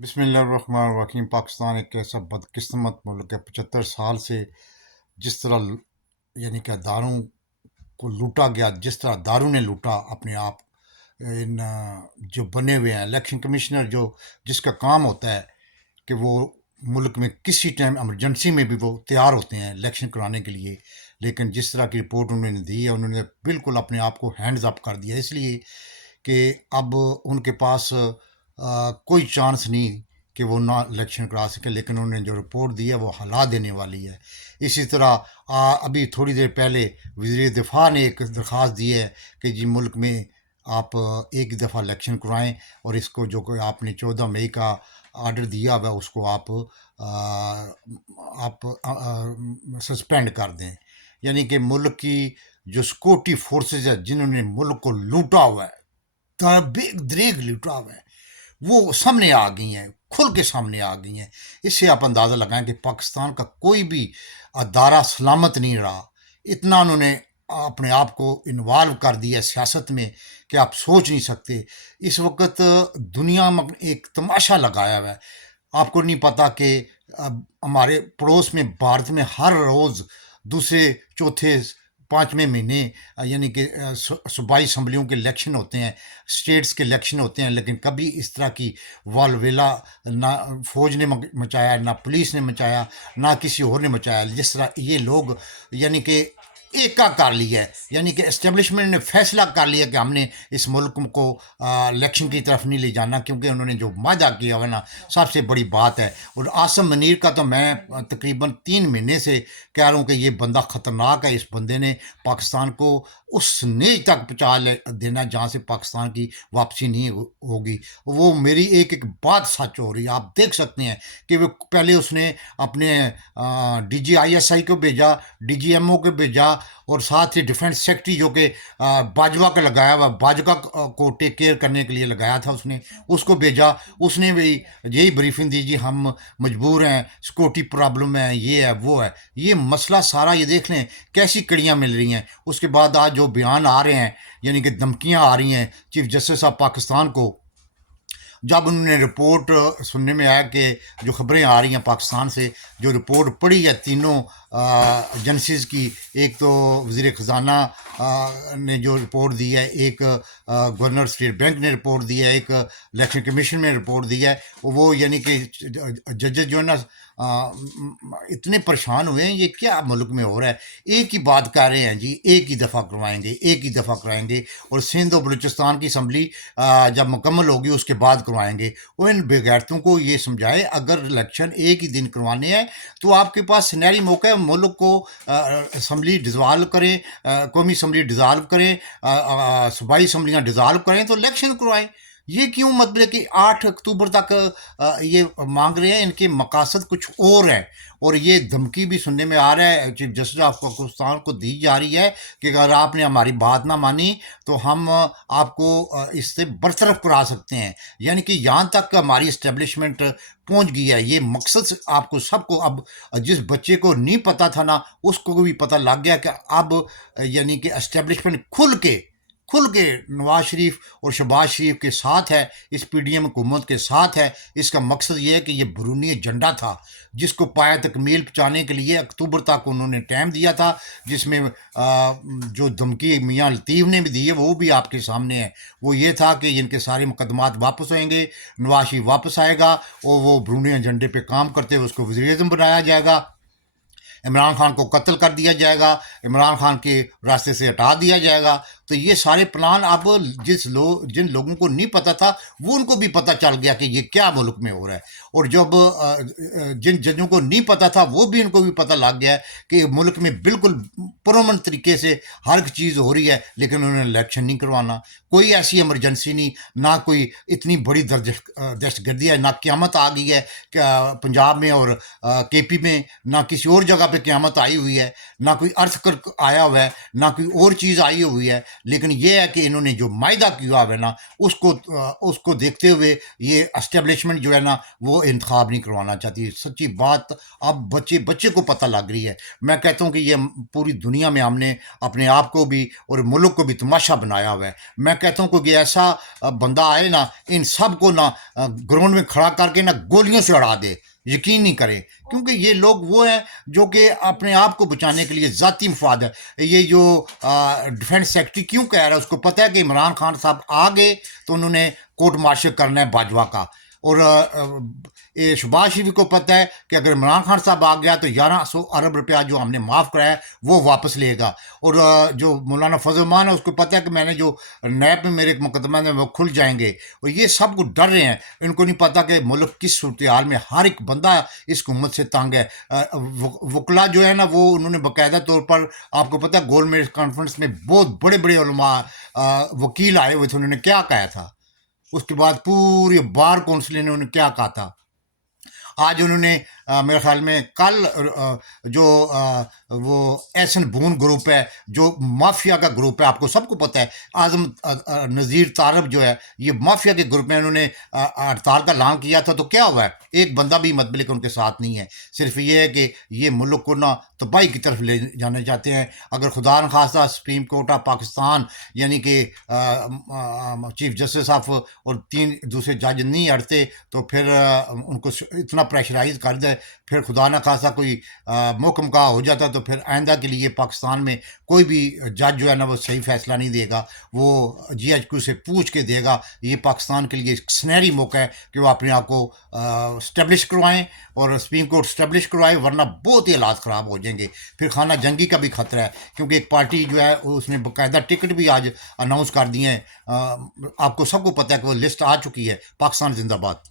बिस्मिल्लाहिर्रहमानिर्रहीम। पाकिस्तान एक ऐसा बदकिस्मत मुल्क है, 75 साल से जिस तरह यानी कि दारू को लूटा गया, जिस तरह दारू ने लूटा अपने आप। इन जो बने हुए हैं इलेक्शन कमिश्नर, जो जिसका काम होता है कि वो मुल्क में किसी टाइम एमरजेंसी में भी वो तैयार होते हैं इलेक्शन कराने के लिए, लेकिन जिस तरह की रिपोर्ट उन्होंने दी है, उन्होंने बिल्कुल अपने आप को हैंड्स अप कर दिया, इसलिए कि अब उनके पास कोई चांस नहीं कि वो ना इलेक्शन करा सकें। लेकिन उन्होंने जो रिपोर्ट दी है वो हला देने वाली है। इसी तरह अभी थोड़ी देर पहले वज़ीर दिफा ने एक दरख्वास्त दी है कि जी मुल्क में आप एक दफ़ा इलेक्शन कराएं, और इसको जो कोई आपने 14 मई का आर्डर दिया हुआ है उसको आप सस्पेंड कर दें। यानी कि मुल्क की जो सिक्योरिटी फोर्सेस है जिन्होंने मुल्क को लूटा हुआ है, दरेग लूटा हुआ है, वो सामने आ गई हैं, खुल के सामने आ गई हैं। इससे आप अंदाज़ा लगाएं कि पाकिस्तान का कोई भी अदारा सलामत नहीं रहा। इतना उन्होंने अपने आप को इन्वॉल्व कर दिया सियासत में कि आप सोच नहीं सकते। इस वक्त दुनिया में एक तमाशा लगाया हुआ है। आपको नहीं पता कि हमारे पड़ोस में भारत में हर रोज़ दूसरे चौथे 5वें महीने यानी कि सूबाई असम्बलियों के इलेक्शन होते हैं, स्टेट्स के इलेक्शन होते हैं, लेकिन कभी इस तरह की वालवेला ना फौज ने मचाया, ना पुलिस ने मचाया, ना किसी और ने मचाया। जिस तरह ये लोग यानी कि एका कर लिया है, यानी कि एस्टेब्लिशमेंट ने फैसला कर लिया कि हमने इस मुल्क को इलेक्शन की तरफ नहीं ले जाना, क्योंकि उन्होंने जो वादा किया हुआ ना, सबसे बड़ी बात है। और आसम मनीर का तो मैं तकरीबन 3 महीने से कह रहा हूँ कि ये बंदा ख़तरनाक है। इस बंदे ने पाकिस्तान को उस नीच तक पहुँचा देना जहाँ से पाकिस्तान की वापसी नहीं होगी। वो मेरी एक एक बात सच हो रही है। आप देख सकते हैं कि वो पहले उसने अपने DGISI को भेजा, DGMO को भेजा, और साथ ही डिफेंस सेक्रेटरी जो कि बाजवा का लगाया हुआ, बाजवा को टेक केयर करने के लिए लगाया था उसने, उसको भेजा। उसने भी यही ब्रीफिंग दी, जी हम मजबूर हैं, सिक्योरिटी प्रॉब्लम है, ये है वो है। ये मसला सारा ये देख लें कैसी कड़ियाँ मिल रही हैं। उसके बाद आज जो बयान आ रहे हैं, यानी कि धमकियाँ आ रही हैं चीफ जस्टिस ऑफ पाकिस्तान को, जब उन्होंने रिपोर्ट सुनने में आया कि जो खबरें आ रही हैं पाकिस्तान से, जो रिपोर्ट पड़ी है तीनों एजेंसीज़ की, एक तो वज़ीर ख़जाना ने जो रिपोर्ट दी है, एक गवर्नर स्टेट बैंक ने रिपोर्ट दी है, एक इलेक्शन कमीशन ने रिपोर्ट दी है, वो यानी कि जजेस जो है ना इतने परेशान हुए हैं, ये क्या मुल्क में हो रहा है। एक ही बात कर रहे हैं जी, एक ही दफ़ा करवाएंगे, एक ही दफ़ा कराएंगे, और सिंध और बलूचिस्तान की असम्बली जब मुकम्मल होगी उसके बाद करवाएंगे। वो इन बेगैरतों को ये समझाए, अगर इलेक्शन एक ही दिन करवाने हैं तो आपके पास सुनहरी मौका है, मुल्क को असम्बली डिज़ाल्व करें, कौमी असम्बली डिज़ाल्व करें, सूबाई असम्बलियाँ डिज़ाल्व करें तो इलेक्शन करवाएं। ये क्यों मतलब कि 8 अक्टूबर तक ये मांग रहे हैं? इनके मकासद कुछ और हैं। और ये धमकी भी सुनने में आ रहा है चीफ जस्टिस ऑफ पाकिस्तान को दी जा रही है कि अगर आपने हमारी बात ना मानी तो हम आपको इससे बरतरफ करा सकते हैं। यानी कि यहाँ तक हमारी इस्टेब्लिशमेंट पहुँच गई है। ये मकसद आपको सबको, अब जिस बच्चे को नहीं पता था ना, उसको भी पता लग गया कि अब यानी कि इस्टेब्लिशमेंट खुल के नवाज शरीफ और शहबाज शरीफ के साथ है, इस PDM हुकूमत के साथ है। इसका मकसद ये है कि ये बरूनी एजेंडा था जिसको पाया तकमील पहुँचाने के लिए अक्टूबर तक उन्होंने टाइम दिया था, जिसमें जो धमकी मियाँ लतीफ़ ने भी दी है वो भी आपके सामने है। वो ये था कि इनके सारे मुकदमात वापस होंगे, नवाज शरीफ वापस आएगा और वो बरूनी एजेंडे पे काम करते हुए उसको वज़ीर-ए-आज़म बनाया जाएगा, इमरान खान को कत्ल कर दिया जाएगा, इमरान खान के रास्ते से हटा दिया जाएगा। तो ये सारे प्लान अब जिन लोगों को नहीं पता था वो उनको भी पता चल गया कि ये क्या मुल्क में हो रहा है। और जब जिन जजों को नहीं पता था वो भी इनको भी पता लग गया कि मुल्क में बिल्कुल पुरअमन तरीके से हर एक चीज़ हो रही है, लेकिन उन्होंने इलेक्शन नहीं करवाना। कोई ऐसी इमरजेंसी नहीं, ना कोई इतनी बड़ी दहशतगर्दी है, ना क़यामत आ गई है पंजाब में और KP में, ना किसी और जगह पे क़यामत आई हुई है, ना कोई अर्थक्वेक आया हुआ है, ना कोई और चीज़ आई हुई है, لیکن یہ ہے کہ انہوں نے جو معاہدہ کیا ہوا ہے نا اس کو دیکھتے ہوئے یہ اسٹیبلشمنٹ جو ہے نا وہ انتخاب نہیں کروانا چاہتی. سچی بات اب بچے کو پتہ لگ رہی ہے. میں کہتا ہوں کہ یہ پوری دنیا میں ہم نے اپنے آپ کو بھی اور ملک کو بھی تماشا بنایا ہوا ہے. میں کہتا ہوں کہ ایسا بندہ آئے نا ان سب کو نا گراؤنڈ میں کھڑا کر کے نا گولیوں سے اڑا دے. یقین نہیں کرے کیونکہ یہ لوگ وہ ہیں جو کہ اپنے آپ کو بچانے کے لیے ذاتی مفاد ہے. یہ جو ڈیفینس سیکرٹری کیوں کہہ رہا ہے اس کو پتہ ہے کہ عمران خان صاحب آ گئے تو انہوں نے کورٹ مارشل کرنا ہے باجوہ کا. اور یہ شہباز شریف کو پتہ ہے کہ اگر عمران خان صاحب آ گیا تو 1100 ارب روپیہ جو ہم نے معاف کرایا ہے وہ واپس لے گا. اور جو مولانا فضل الرحمان ہے اس کو پتہ ہے کہ میں نے جو نیب میں میرے مقدمہ میں وہ کھل جائیں گے. اور یہ سب کو ڈر رہے ہیں. ان کو نہیں پتہ کہ ملک کس صورتحال میں ہر ایک بندہ اس حکومت سے تنگ ہے. وکلا جو ہے نا وہ انہوں نے باقاعدہ طور پر آپ کو پتہ ہے گول میز کانفرنس میں بہت بڑے بڑے علماء وکیل آئے ہوئے تھے. انہوں نے کیا کہا تھا اس کے بعد پوری بار کونسل نے انہوں نے کیا کہا تھا. آج انہوں نے میرے خیال میں کل جو وہ ایسن بون گروپ ہے جو مافیا کا گروپ ہے آپ کو سب کو پتہ ہے اعظم نذیر طارب جو ہے یہ مافیا کے گروپ میں انہوں نے ہڑتال کا اعلان کیا تھا. تو کیا ہوا ہے ایک بندہ بھی متبلک ان کے ساتھ نہیں ہے. صرف یہ ہے کہ یہ ملک کو نا تباہی کی طرف لے جانا چاہتے ہیں. اگر خدا نخواستہ سپریم کورٹ آف پاکستان یعنی کہ چیف جسٹس آف اور 3 دوسرے جج نہیں ہٹتے تو پھر ان کو اتنا پریشرائز کر دے پھر خدا نہ خاصا کوئی محکم کا ہو جاتا تو پھر آئندہ کے لیے پاکستان میں کوئی بھی جج جو ہے نا وہ صحیح فیصلہ نہیں دے گا. وہ جی ایچ کیو سے پوچھ کے دے گا. یہ پاکستان کے لیے ایک سنہری موقع ہے کہ وہ اپنے آپ کو اسٹیبلش کروائیں اور سپریم کورٹ اسٹیبلش کروائے ورنہ بہت ہی حالات خراب ہو جائیں گے. پھر خانہ جنگی کا بھی خطرہ ہے کیونکہ ایک پارٹی جو ہے اس نے باقاعدہ ٹکٹ بھی آج اناؤنس کر دیے ہیں. آپ کو سب کو پتہ ہے کہ وہ لسٹ آ چکی ہے. پاکستان زندہ باد.